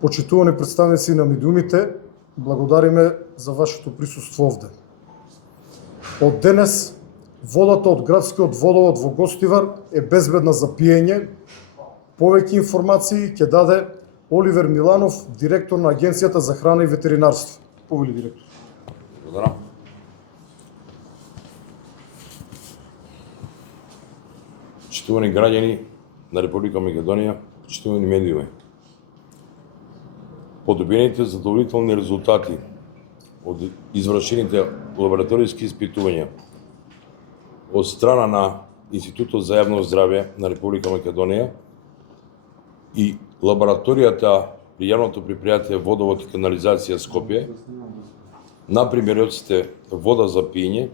Почитувани представници на медиумите, благодариме за вашето присуство овде. Од денес, водата од градскиот водовод во Гостивар е безбедна за пиење. Повеќе информации ќе даде Оливер Миланов, директор на Агенцијата за храна и ветеринарство. Повели директор. Благодарам. Почитувани граѓани на Република Македонија, почитувани медиуми. По добиените задоволителни резултати од извршените лабораториски испитувања од страна на Институтот за јавно здравје на Република Македонија и лабораторијата при јавното предпријатие Водовод и канализација Скопје на примериоците вода за пиење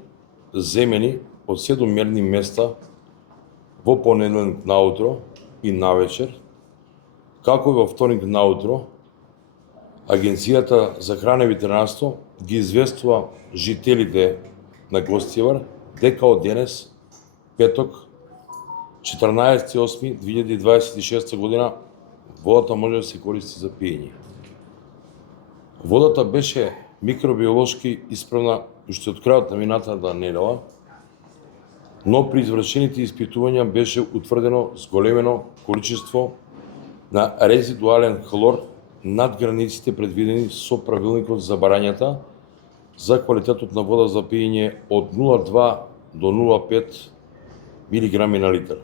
земени од 7 мерни места во понеделник наутро и навечер, како и во вторник наутро. Агенцијата за храна и ветеринарство ги известува жителите на Гостивар дека од денес, петок, 14.8.2026 година, водата може да се користи за пиење. Водата беше микробиолошки исправна уште од крајот на минатата недела, но при извршените испитувања беше утврдено зголемено количество на резидуален хлор над границите предвидени со правилникот за барањата за квалитетот на вода за пиење од 0,2 до 0,5 милиграми на литар.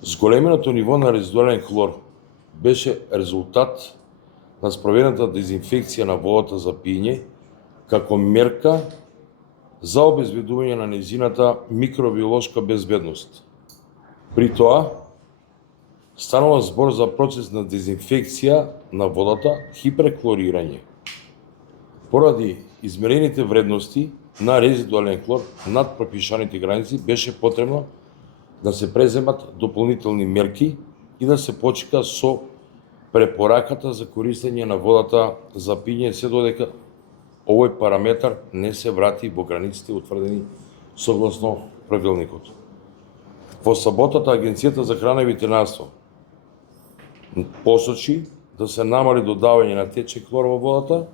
Зголеменото ниво на резидуален хлор беше резултат на спроведената дезинфекција на водата за пиење како мерка за обезбедување на нејзината микробиолошка безбедност. При тоа, станува збор за процес на дезинфекција на водата, хиперклорирање. Поради измерените вредности на резидуален хлор над пропишаните граници беше потребно да се преземат дополнителни мерки и да се почека со препораката за користење на водата за пиење се додека овој параметар не се врати во границите утврдени согласно правилникот. Во саботата Агенцијата за храна и ветеринарство посочи да се намали додавање на течен хлор во водата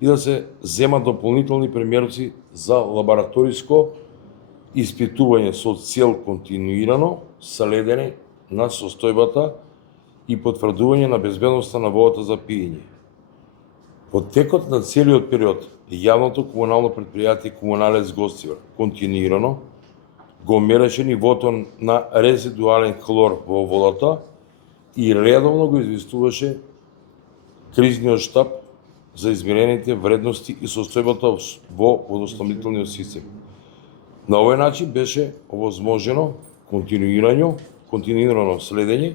и да се земат дополнителни примероци за лабораториско испитување со цел континуирано следење на состојбата и потврдување на безбедноста на водата за пиење. Во текот на целиот период, јавното комунално предпријатие Комуналец Гостивар континуирано го мереше нивото на резидуален хлор во водата и редовно го известуваше кризниот штаб за измерените вредности и состојбата во водоснабдителниот систем. На овој начин беше овозможено континуирано следење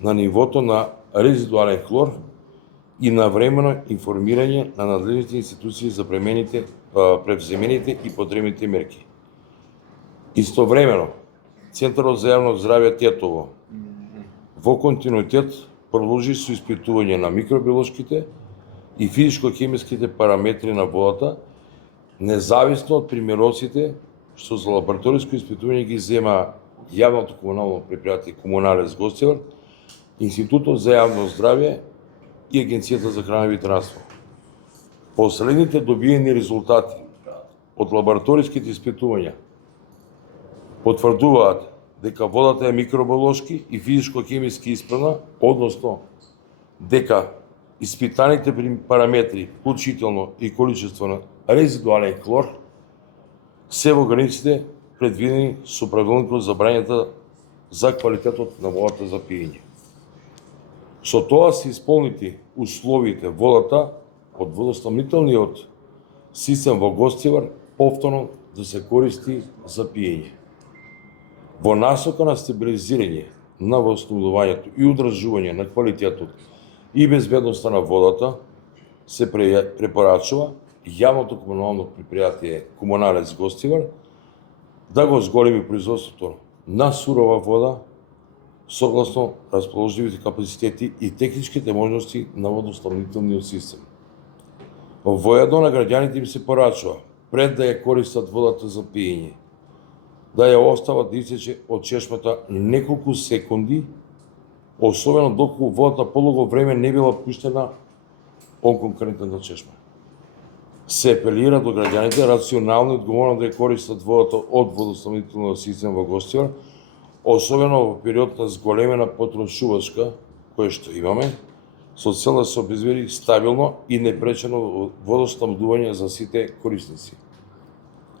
на нивото на резидуален хлор и навремено информирање на надлежните институции за превземените и потребните мерки. Истовремено, Центарот за јавно здравје Тетово во континуитет продолжи со испитување на микробиолошките и физичко-хемиските параметри на водата, независно од примероците што за лабораториско испитување ги зема јавното комунално предпријатие Комуналец Гостивар, Институтот за јавно здравје и Агенцијата за храна и ветеринарство. Последните добиени резултати од лабораториските испитувања потврдуваат дека водата е микробиолошки и физичко-хемиски исправна, односно дека испитаните параметри, вклучително и количество на резидуален хлор, се во границите предвидени со правилникот за барањата за квалитетот на водата за пиење. Со тоа се исполнити условите водата од водоснабдителниот систем во Гостивар повторно да се користи за пиење. Во насока на стабилизирање на водоснабдувањето и одржување на квалитетот и безбедноста на водата се препорачува јавното комунално предпријатие Комуналец Гостивар да го зголеми производството на сурова вода согласно расположливите капацитети и техничките можности на водоснабдителниот систем. Воедно на граѓаните им се порачува пред да ја користат водата за пиење, да ја остават да исече од чешмата неколку секунди особено доколку водата подолго време не била пуштена од конкурентната чешма. Се апелира до граѓаните рационално и одговорно да ја користат водата од водоснабдителниот систем во Гостивар, особено во период на зголемена потрошувачка, која што имаме, со цел да се обезбеди стабилно и непречено водоснабдување за сите корисници.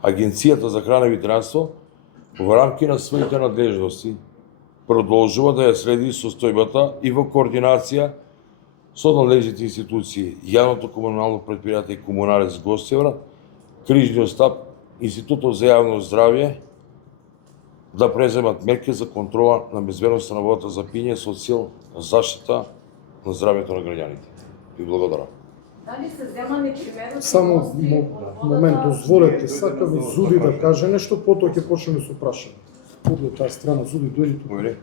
Агенцијата за храна и ветеринарство во рамки на своите надлежности продолжува да ја следи состојбата и во координација со надлежните институции, јавното комунално претпријатие Комунарец Гостивар, Крижниот штаб, Институтот за јавно здравје, да преземат мерки за контрола на безбедноста на водата за пиње со цел заштита на здравјето на граѓаните. Ви благодарам. Дали се земани примерно Само момент, дозволете, сакам и Зуди да каже нешто, потоа ќе почнеме со прашање. Од таа страна, Зуди, дојди тука. Добре.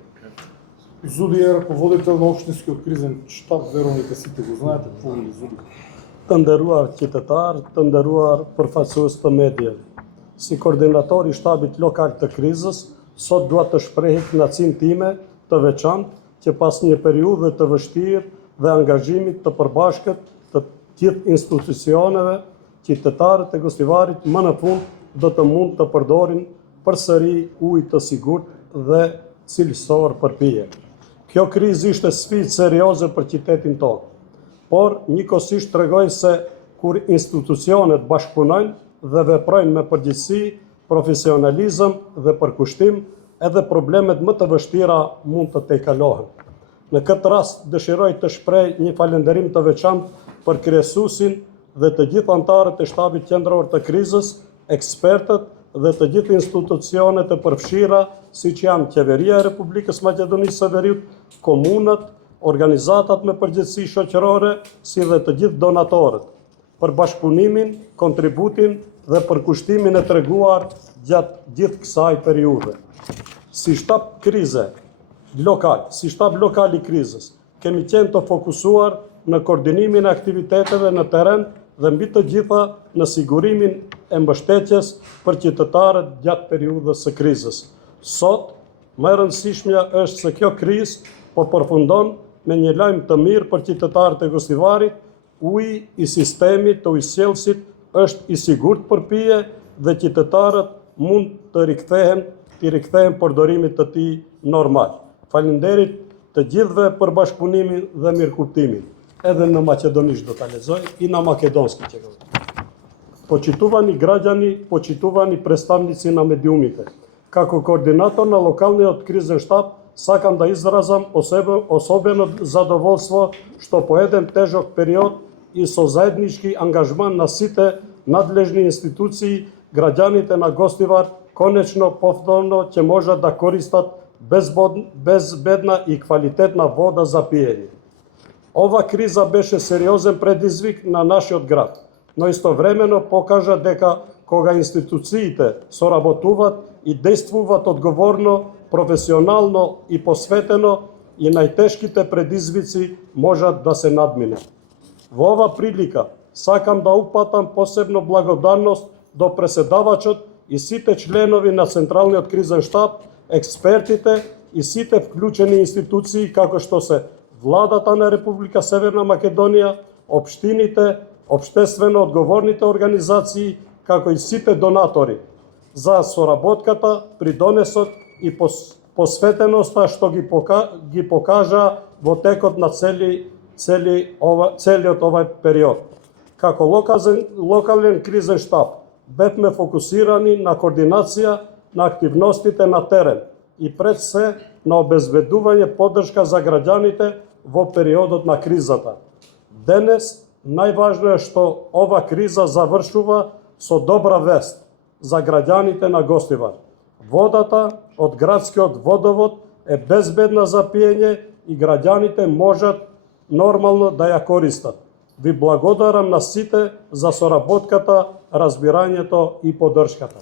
Зуди е раководител на општинскиот кризен штаб, верувате сите го знаете, какво е Зуди? Të nderuar qytetar, të nderuar përfaqësues të medjave. Si koordinator i shtabit lokal të krizës, sot dua të shpreh kënaqësinë time të veçantë që pas një periudhe të vështirë dhe angazhimit të përbashkët të gjithë institucioneve, qytetarët e Gostivarit më në fund do të mund të përdorin përsëri ujë të sigurt dhe cilësor për pije. Kjo krizë ishte sfidë serioze për qytetin tonë, por njëkohësisht tregoj se kur institucionet bashkëpunojnë dhe veprojnë me përgjegjësi, profesionalizëm dhe përkushtim, edhe problemet më të vështira mund të tejkalohen. Në këtë rast dëshiroj të shpreh një falënderim të veçantë për kryesuesin dhe të gjithë anëtarët e shtabit qendror të krizës, ekspertët dhe të gjithë institucionet e përfshira, siç janë Qeveria e Republikës Maqedonisë së Veriut, komunat, organizatat me përgjegjësi shoqërore, si dhe të gjithë donatorët, për bashkëpunimin, kontributin dhe përkushtimin e treguar gjatë gjithë kësaj periudhe. Si shtab lokal i krizës, kemi qenë të fokusuar në koordinimin e aktiviteteve në teren dhe mbi të gjitha në sigurimin e mbështetjes për qytetarët gjatë periudhës së krizës. Sot, më e rëndësishmja është se kjo krizë po përfundon me një lajm të mirë për qytetarët e Gostivarit, uji i sistemit të ujësjellësit është i sigurt për pije dhe qytetarët mund të rikthehen përdorimit të tij normal. Faleminderit të gjithëve për bashkëpunimin dhe mirëkuptimin. Edhe në maqedonisht do ta lexoj i na makedonski që ka. Почитувани граѓани, почитувани представници на медиумите. Како координатор на локалниот кризен штаб, сакам да изразам особено задоволство што по еден тежок период и со заеднички ангажман на сите надлежни институции, граѓаните на Гостивар конечно повторно ќе можат да користат безбедна и квалитетна вода за пиење. Ова криза беше сериозен предизвик на нашиот град, но истовремено покажа дека кога институциите соработуваат и действуваат одговорно, професионално и посветено, и најтешките предизвици можат да се надминат. Во ова прилика сакам да упатам посебно благодарност до преседавачот и сите членови на Централниот кризен штаб, експертите и сите вклучени институции како што се Владата на Република Северна Македонија, општините, општествено одговорните организации, како и сите донатори, за соработката, придонесот и посветеноста што ги покажа во текот на целиот овај период. Како локален кризен штаб, бевме фокусирани на координација на активностите на терен и пред се на обезбедување поддршка за граѓаните во периодот на кризата. Денес најважно е што ова криза завршува со добра вест за граѓаните на Гостивар. Водата од градскиот водовод е безбедна за пиење и граѓаните можат нормално да ја користат. Ви благодарам на сите за соработката, разбирањето и поддршката.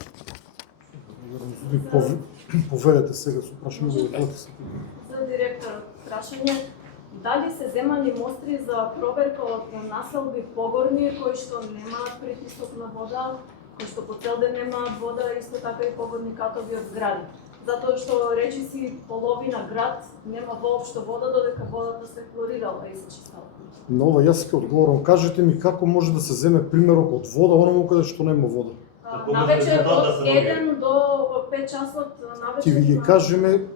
Поведете сега со прашање за директор, прашање дали се земани мостри за проверка од населби погорни кои што немаат притисок на вода, кои што по цел ден немаат вода, исто така и погорни катови од згради, Затоа што речиси половина град нема воопшто вода, додека водата се хлорирала и се чистала. На ова јас ќе одговорам. Кажете ми како може да се земе примерок од вода, онаму каде што нема вода. Навечер од 1 до 5 часот навечер. Ти ви ги кажеме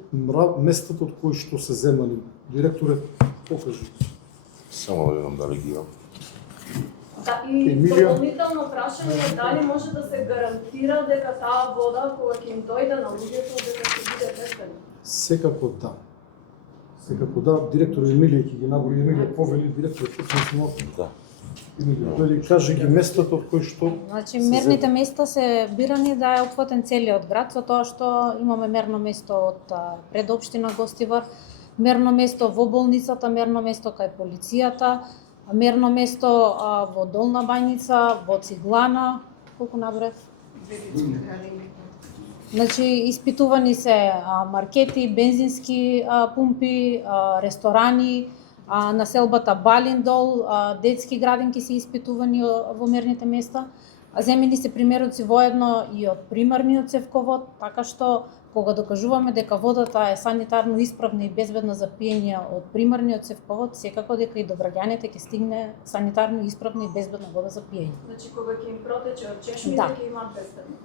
местата од кои што се земани. Директоре, покажи. Само да видам дали ги имам. Да, и Емилија? дополнително прашање е дали може да се гарантира дека таа вода кога ќе им дојде на луѓето дека ќе биде безбедна. Секако да. Секако да. Директор Емилија ќе ги наброи. Емилија повели директор Да. Емилија, тој каже ги местата од кои што Значи, мерните места се бирани да е опфатен целиот град, за тоа што имаме мерно место од пред општина Гостивар, мерно место во болницата, мерно место кај полицијата, мерно место во Долна Бањица, во Циглана, колку набрев? Значи, испитувани се маркети, бензински пумпи, ресторани, населбата Балиндол, детски градинки се испитувани во мерните места. Земени се примероци воедно и од примарниот цевковод, така што кога докажуваме дека водата е санитарно исправна и безбедна за пиење од примарниот цевковод, секако дека и до граѓаните ќе стигне санитарно исправна и безбедна вода за пиење. Значи кога ќе им протече од чешмите Да. ќе имаат безбедно.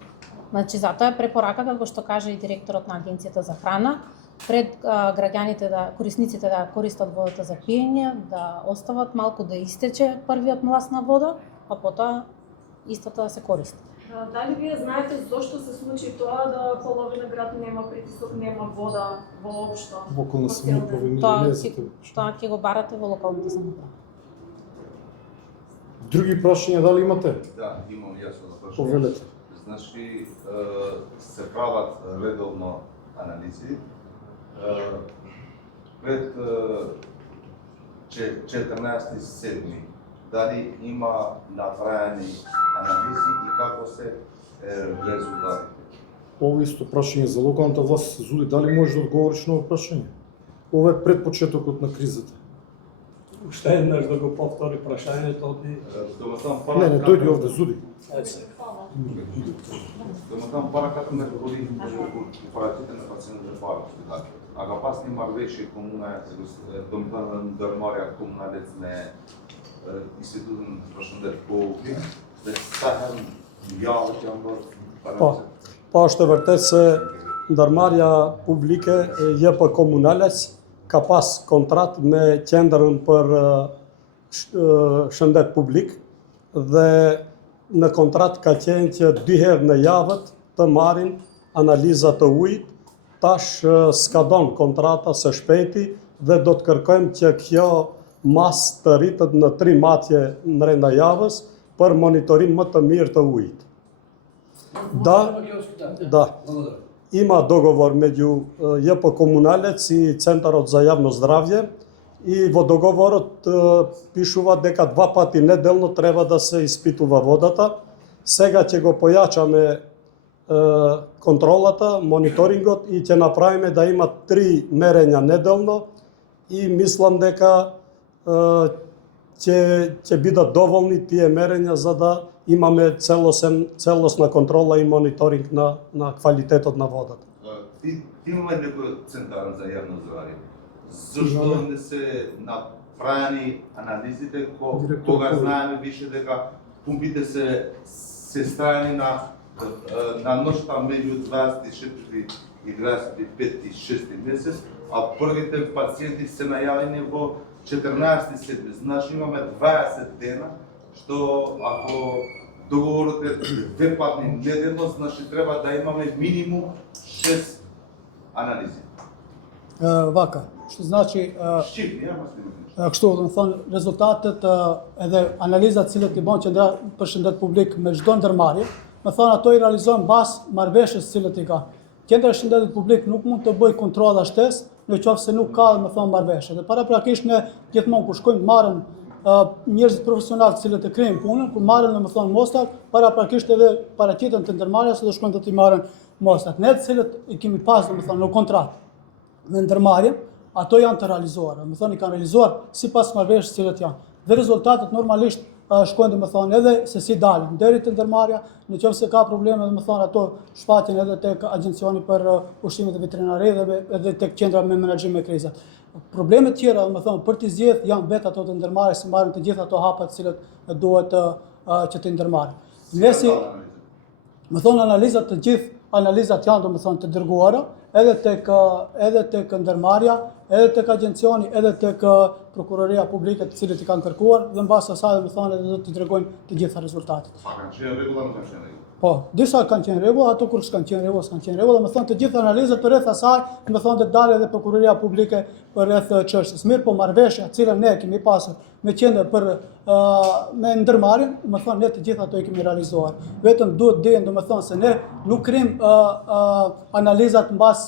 Значи, затоа е препорака, како што каже и директорот на Агенцијата за храна, пред граѓаните корисниците да користат водата за пиење, да остават малку да истече првиот млас на вода, а потоа истата да се користи. Дали вие знаете зошто се случи тоа да половина град нема притисок, нема вода воопшто? во околна самоуправа Емилија Тоа не е ќе за тебе. тоа ќе го барате во локалната самоуправа. Други прашања дали имате? Да, имам јас да прашам. Повелете. Значи, се прават редовно анализи. Пред 14.7. Дали има направени анализи и како се резултатите? Ова исто прашање за локалната власт. Зули, дали можеш да одговориш на ова прашање? Ова е пред почетокот на кризата. Уште еднаш да го повтори прашањето ти. Не, дојди овде, Зуди. Domatan para că ne vorbim cu parachitele în față de pară. Aga pas ni marvește comuna, domnul Dărmarea comuna de ne institutul în proșun de povi, de stahem iau ce am văzut. Po është e vërtet se ndërmarrja publike jep komunales ka pas kontrat me qendrën për shëndet publik dhe në kontrat ka qenë që 2 herë në javët të marrin analiza të ujit. Tash s'ka don kontrata së shpejti dhe do të kërkojmë që kjo mas të rritet në 3 matje në brenda javës për monitorim më të mirë të ujit. Da. Ima dogovor među JP Komunalec i Centarot za javno zdravje i во договорот пишува дека 2 пати неделно треба да се испитува водата. Сега ќе го појачаме контролата, мониторингот и ќе направиме да има 3 мерења неделно и мислам дека ќе бидат доволни тие мерења за да имаме целосна контрола и мониторинг на квалитетот на водата. Ти имаме некој центар за јавно здравје. Зашто не се направени анализите кога знаеме више дека пумпите се ставени на ношта меѓу 24 и 25 и 6 месец, а првите пациенти се најавени во 14.7. Значи имаме 20 дена, што ако договорот е 2 пати неделно, значи треба да имаме минимум 6 анализи. Вака, што значи Шифри, ама сме. Kështu, do të thonë, rezultatet edhe analizat cilët i bën qendra për shëndet publik me çdo ndërmarrje, me thonë ato i realizohen bas marrëveshjes cilët i ka. Qendra e shëndetit publik nuk mund të bëj kontrolla shtesë në qoftë se nuk ka, me thonë, marrëveshje. Dhe paraprakisht ne gjithmonë kur shkojmë marrën njerëzit profesional të cilët e kryejnë punën, kur marrën, me thonë, mostrat, paraprakisht edhe paraqiten të ndërmarrjes se do shkojnë të t'i marrën mostrat. Ne të cilët i kemi pas, me thonë, në kontratë me ndërmarrje, ato janë të realizuara. Me thonë i kanë realizuar sipas marrëveshjes cilët janë. Dhe rezultatet normalisht shkojnë dhe më thonë edhe se si dalin deri te ndërmarrja, në qoftë se ka probleme dhe më thonë ato shfaqen edhe tek agjencioni për ushqimet e veterinare edhe tek qendra me menaxhim me kriza. Problemet tjera, dhe më thonë, për të zgjedh janë vetë ato të ndërmarrjes, si marrin të gjitha ato hapa të cilët duhet që të ndërmarrin. Ne si më thonë analizat të gjithë analizat janë do më thonë të dërguara edhe tek ndërmarrja, edhe tek agjencioni, edhe tek prokuroria publike të cilët i kanë kërkuar dhe mbas asaj do më thonë edhe do të tregojnë të gjitha rezultatet. Kanë qenë rregulla, nuk kanë qenë rregulla. Po, disa kanë qenë rregulla, ato kur s'kanë qenë rregulla, s'kanë qenë rregulla, më thonë të gjitha analizat përreth asaj, më thonë të dalë edhe prokuroria publike përreth çështjes. Mirë, po marrëveshja, cilën ne kemi pasur me qendër për me ndërmarrjen, më thonë ne të gjitha ato i kemi realizuar. Vetëm duhet dihen, domethënë se ne nuk krim analizat mbas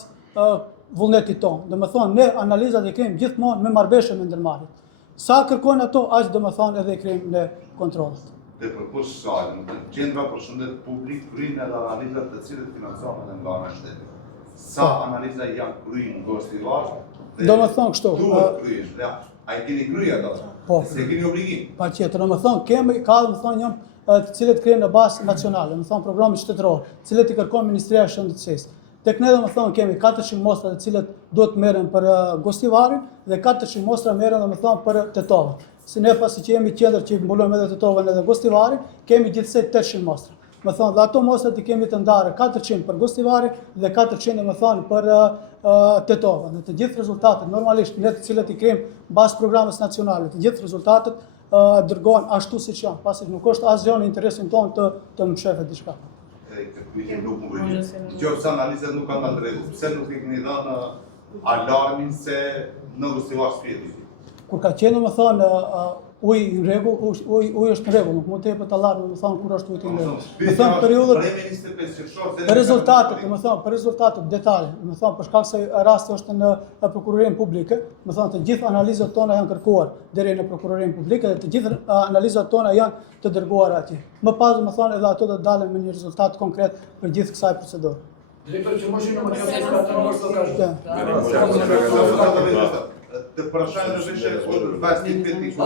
vullnetit tonë. Domethënë ne analizat i krim gjithmonë me marrëveshje me ndërmarrjen. Sa kërkojnë ato, aq domethënë edhe i krim ne kontrollat. Dhe përposh sajnë, qendra për shëndet publik kryen edhe analizat të cilët financohen nga ana shtetit. Sa analiza janë kryen në gostivar? Domethënë kështu. Duhet kryen, ja. A i keni kryer ato? Po. Se keni obligim. Patjetër, domethënë ka domethënë një të cilët kryen në bazë nacionale, domethënë programi shtetëror, të cilët i kërkon Ministria e Shëndetësisë. Tek ne domethënë kemi 400 mostra të cilët duhet merren për gostivarin dhe 400 mostra merren domethënë për tetovat. Si ne pasi që jemi qendër që mbulojmë edhe tetovën edhe gostivarin, kemi gjithsej 800 mostra. Më thonë, dhe ato mostrat i kemi të ndarë 400 për gostivarin dhe 400 më thonë për tetovën. Dhe të gjithë rezultatet, normalisht ne të cilët i kemi bazë programës nacionale, të gjithë rezultatet dërgohen ashtu siç janë, pasi nuk është asgjë në interesin tonë të mshefet diçka. Nuk më vëgjë. Qoftë analizat nuk kanë të rregull, pse nuk i keni dhënë alarmin se në gostivar shpirti? Kur ka qenë më thonë uji në rregull, uji është në rregull, nuk mund të jepet alarm, më thonë kur është uji në rregull. Më thonë periudhët rezultatet, më thonë për rezultatet detale, më thonë për shkak se rasti është në prokurorinë publike, më thonë të gjithë analizat tona janë kërkuar deri në prokurorinë publike dhe të gjithë analizat tona janë të dërguara atje. Më pas më thonë edhe ato të dalen me një rezultat konkret për gjithë kësaj procedure. Директор, чи може номер кажете? Të прашање беше од 25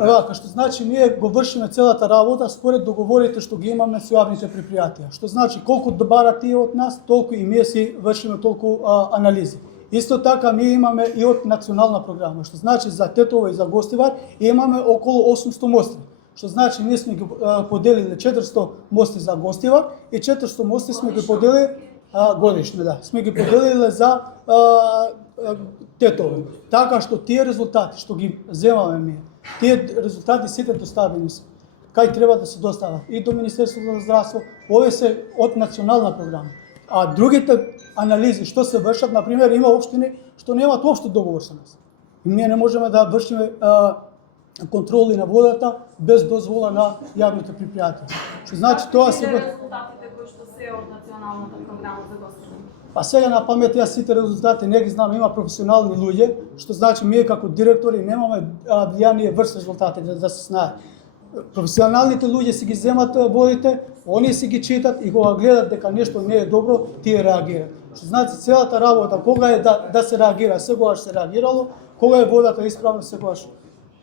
Ovako, što znači mi го вршиме целата работа според договорите што ги имаме со јавните предпријатија. Што значи колку добара тие од нас, толку и ние си вршиме толку анализи. Исто така ми имаме и од национална програма, што значи за Тетово и за Гостивар имаме околу 800 мости. Што значи ние сме ги поделили 400 мости за Гостивар и 400 мости сме ги поделили годишно, да. Сме ги поделили за Тетово. Така што тие резултати што ги земаме ние, тие резултати сите доставени се. Кај треба да се достават и до Министерството за здравство, овие се од национална програма. А другите анализи што се вршат, на пример, има општини што немаат општо договор со нас. И ние не можеме да вршиме контроли на водата без дозвола на јавните предпријатија. Што значи тоа се резултатите кои што се од националната програма за гостување. Па сега на памет јас сите резултати не ги знам, има професионални луѓе, што значи ние како директори немаме влијание врз резултатите да се знае. Професионалните луѓе си ги земат водите, они си ги читат и кога гледат дека нешто не е добро, тие реагираат. Што значи целата работа кога е да се реагира, сегогаш се реагирало, кога е водата исправна, сегогаш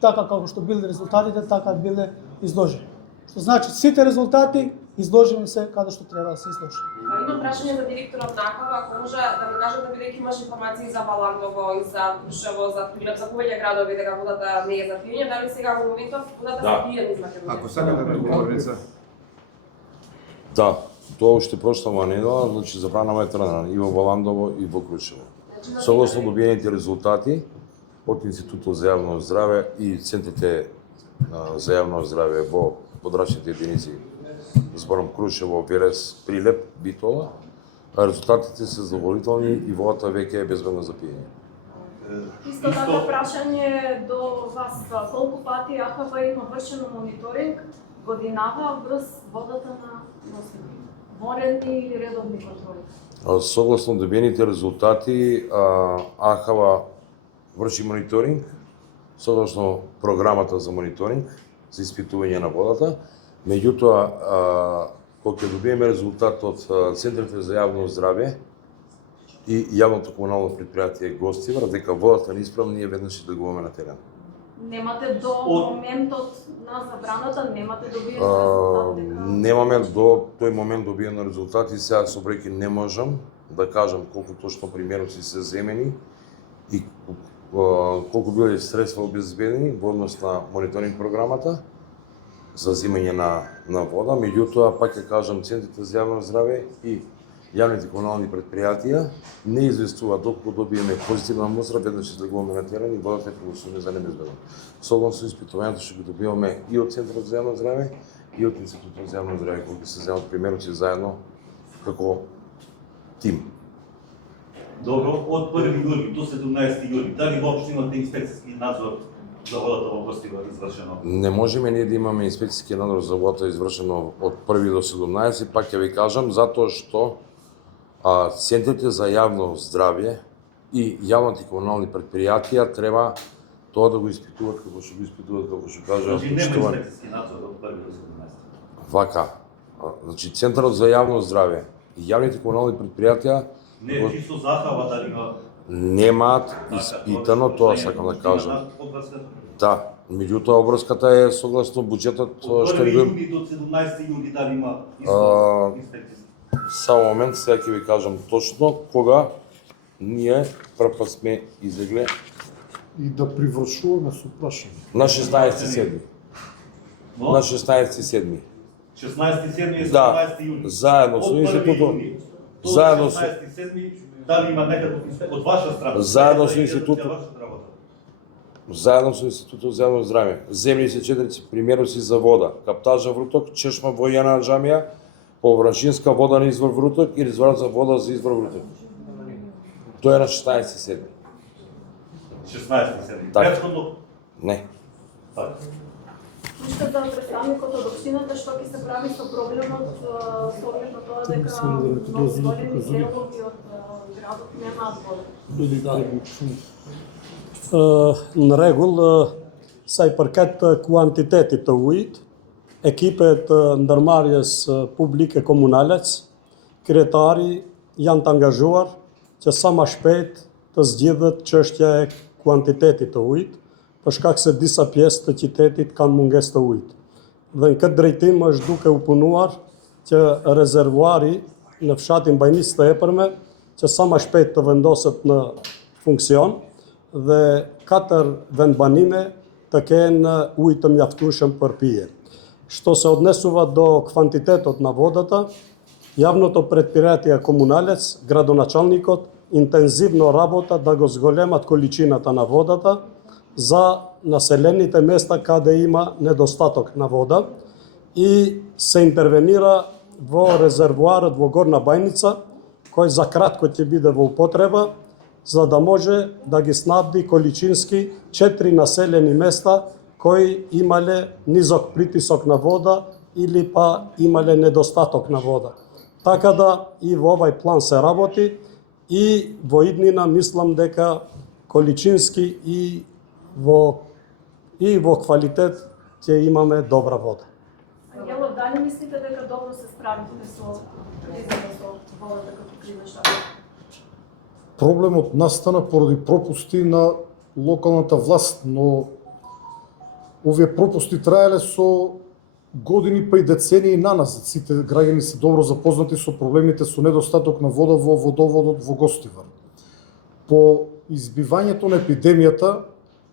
така како што биле резултатите, така биле изложени. Што значи сите резултати изложени се каде што треба да се изложи. Имам прашање за директорот на АХВ, ако може да ми кажете бидејќи имаш информации за Баландово и за Крушево, за Прилеп, за повеќе градови дека водата не е за пиење, дали сега во моментов водата се пие низ Македонија? Ако сакате да говорница. Да, тоа уште прошлава недела, значи забрана ветрана и во Баландово и во Крушево. Согласно добиените резултати од Институтот за јавно здраве и центрите за јавно здраве во подрачните единици, зборам Крушево, Верес, Прилеп, Битола, резултатите се задоволителни и водата веќе е безбедна за пиење. Исто така прашање до вас, колку пати АХВ има вршено мониторинг годинава врз водата на носители? Вонредни или редовни контроли? Согласно добиените резултати, АХВ врши мониторинг, согласно програмата за мониторинг, за испитување на водата. Меѓутоа, кога ќе добиеме резултат од Центрите за јавно здравје и јавното комунално предпријатие Гостивар, дека водата не исправна, ние веднаш ќе да го на терен. Немате до моментот на забраната, немате добиен резултат дека... Немаме до тој момент добиено резултати, сега со бреки не можам да кажам колку точно примероци се земени и колку биле средства обезбедени во однос на мониторинг програмата за земење на вода, меѓутоа пак ќе кажам центрите за јавно здраве и јавните комунални предпријатија не известуваат доколку добиеме позитивна мустра, веднаш излегуваме на терен и водата е прогласувана за небезбедна. Согласно испитувањето што ги добиваме и од Центарот за јавно здраве и од Институтот за јавно здраве, кои се земат примероци заедно како тим. Добро, од 1 јули до 17 јули, дали воопшто имате инспекцијски надзор за водата во Гостивар извршено? Не можеме ние да имаме инспекцијски надзор за водата извршено од 1 до 17, пак ќе ви кажам, затоа што центрите за јавно здравје и јавните комунални предпријатија треба тоа да го испитуваат како што го испитуваат, како што кажа. Значи нема инспекцијски надзор од 1 до 17. Вака. Значи Центарот за јавно здравје и јавните комунални предпријатија Не, чисто захава дали има... немаат испитано, тоа сакам да кажам. Да, меѓутоа обврската е согласно буџетот што Од 1 ви јули до 17 јули дали има исто инспекцијски? Само момент, сега ќе ви кажам точно кога ние прв пат сме излегле И да привршуваме со прашање. на 16.7. На 16.7. 16.7 и Да, 17 јули. заедно со институтот, заедно со 16.7 дали има некаков инспекција од ваша страна? Заедно со Дали институтот. ја вршат работа? заедно со Институтот за јавно здравје. Земени се 4 примероци за вода: каптажа вруток, чешма во Јана џамија, површинска вода на извор вруток и резервоар за вода за извор вруток. Тоа е на 16.7. 16.7. Така. Претходно Не. така. Уште за представникот од општината, што ќе се прави со проблемот со оглед на тоа дека многу големи делови од градот немаат вода. Në rregull, sa i përket kuantitetit të ujit, ekipet ndërmarrjes publike komunale, kryetari janë të angazhuar që sa më shpejt të zgjidhet çështja e kuantitetit të ujit, për shkak se disa pjesë të qytetit kanë mungesë të ujit. Dhe në këtë drejtim është duke u punuar që rezervuari në fshatin Bajnisë të Epërme që sa më shpejt të vendoset në funksion dhe 4 vendbanime të kenë ujë të mjaftueshëm për pije. Što se odnesuva do kvantitetot na vodata, javното предприятие комуналец, градоначалникот интензивно работа да го зголемат количината на водата за населените места каде има недостаток на вода и се интервенира во резервоарот во Горна Бајница, кој за кратко ќе биде во употреба, за да може да ги снабди количински 4 населени места кои имале низок притисок на вода или па имале недостаток на вода. Така да и во овај план се работи и во иднина мислам дека количински и во квалитет ќе имаме добра вода. Ангелов, дали мислите дека добро се справите со кризата со водата како криза штаб? Проблемот настана поради пропусти на локалната власт, но овие пропусти траеле со години па и децении на нас. Сите граѓани се добро запознати со проблемите со недостаток на вода во водоводот во Гостивар. По избивањето на епидемијата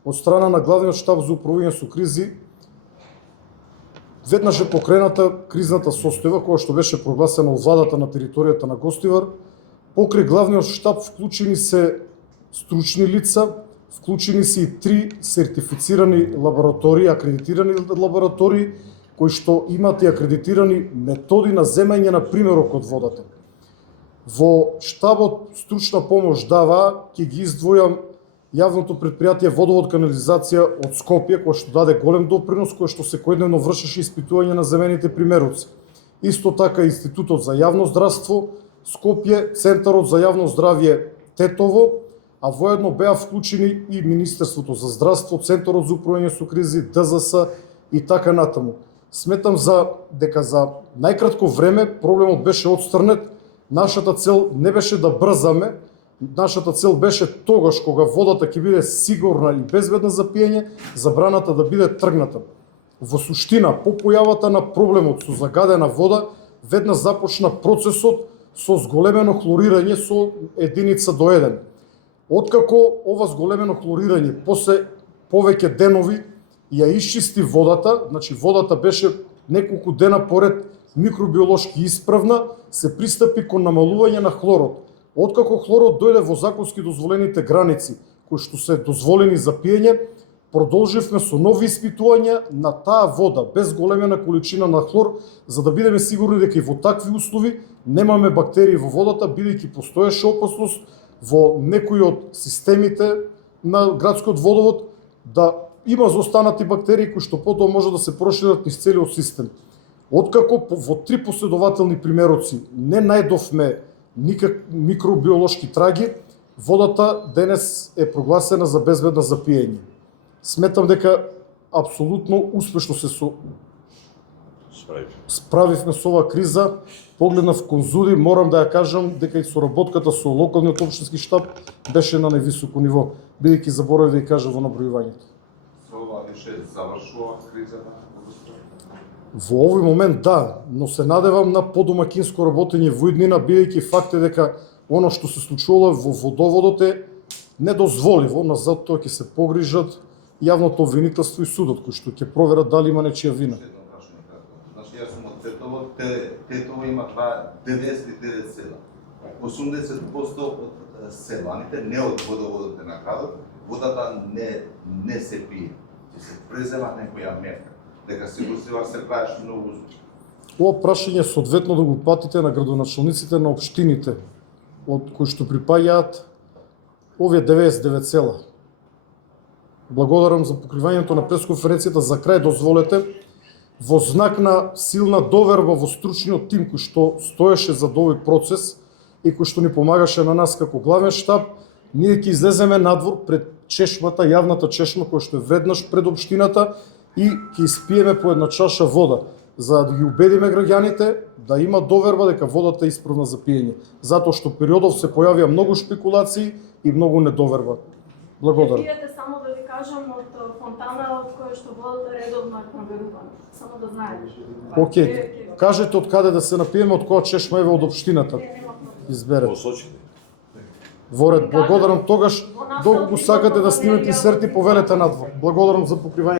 од страна на главниот штаб за управување со кризи, веднаш е покрената кризната состојба која што беше прогласена од владата на територијата на Гостивар. Покрај главниот штаб вклучени се стручни лица, вклучени се и 3 сертифицирани лаборатории, акредитирани лаборатории, кои што имаат и акредитирани методи на земање на примерок од водата. Во штабот стручна помош дава, ќе ги издвојам јавното предпријатие Водовод канализација од Скопје, кој што даде голем допринос, кој што секојдневно вршеше испитување на земените примероци. Исто така Институтот за јавно здравство Скопје, Центарот за јавно здравје Тетово, а воедно беа вклучени и Министерството за здравство, Центарот за управување со кризи, ДЗС и така натаму. Сметам дека за најкратко време проблемот беше отстрнет. Нашата цел не беше да брзаме, Нашата цел беше тогаш кога водата ќе биде сигурна и безбедна за пиење, забраната да биде тргната. Во суштина, по појавата на проблемот со загадена вода, веднаш започна процесот со зголемено хлорирање со 1:1. Откако ова зголемено хлорирање после повеќе денови ја исчисти водата, значи водата беше неколку дена поред микробиолошки исправна, се пристапи кон намалување на хлорот. Откако хлорот дојде во законски дозволените граници, кои што се дозволени за пиење, продолживме со нови испитувања на таа вода без големена количина на хлор, за да бидеме сигурни дека и во такви услови немаме бактерии во водата, бидејќи постоеше опасност во некои од системите на градскиот водовод да има заостанати бактерии кои што потоа може да се прошират низ целиот систем. Откако во 3 последователни примероци не најдовме никак микробиолошки траги, водата денес е прогласена за безбедна за пиење. Сметам дека апсолутно успешно се справивме со оваа криза. Погледнав кон зуди, морам да ја кажам дека и соработката со локалниот општински штаб беше на највисоко ниво, бидејќи заборавив да ја кажа во набројувањето. Со ова више завршува кризата? Во овој момент да, но се надевам на подомакинско работење во иднина, бидејќи факт е дека оно што се случувало во водоводот е недозволиво, назад тоа ќе се погрижат јавното обвинителство и судот, кои што ќе проверат дали има нечија вина. Значи, јас сум од Тетово, Тетово има 99 села. 80% од селаните, не од водоводите на градот, водата не се пие. Ќе се презема некоја мерка, дека се узива се правиш многу. Ова прашање соодветно да го патите на градоначалниците на општините, од кои што припаѓаат овие 99 села. Благодарам за покривањето на пресконференцијата. За крај дозволете, во знак на силна доверба во стручниот тим кој што стоеше за овој процес и кој што ни помагаше на нас како главен штаб, ние ќе излеземе надвор пред чешмата, јавната чешма која што е веднаш пред општината и ќе испиеме по една чаша вода, за да ги убедиме граѓаните да има доверба дека водата е исправна за пиење, затоа што периодов се појавија многу шпекулации и многу недоверба. Благодарам. Пиете, само да ви кажам, од фонтана од која што водата редовно е проверувана. Само да знаете. Океј, кажете од каде да се напиеме, од која чешма еве од општината. Изберете. Воред, благодарам. Тогаш, доколку сакате да снимете инсерти, повелете надвор. Благодарам за покривање.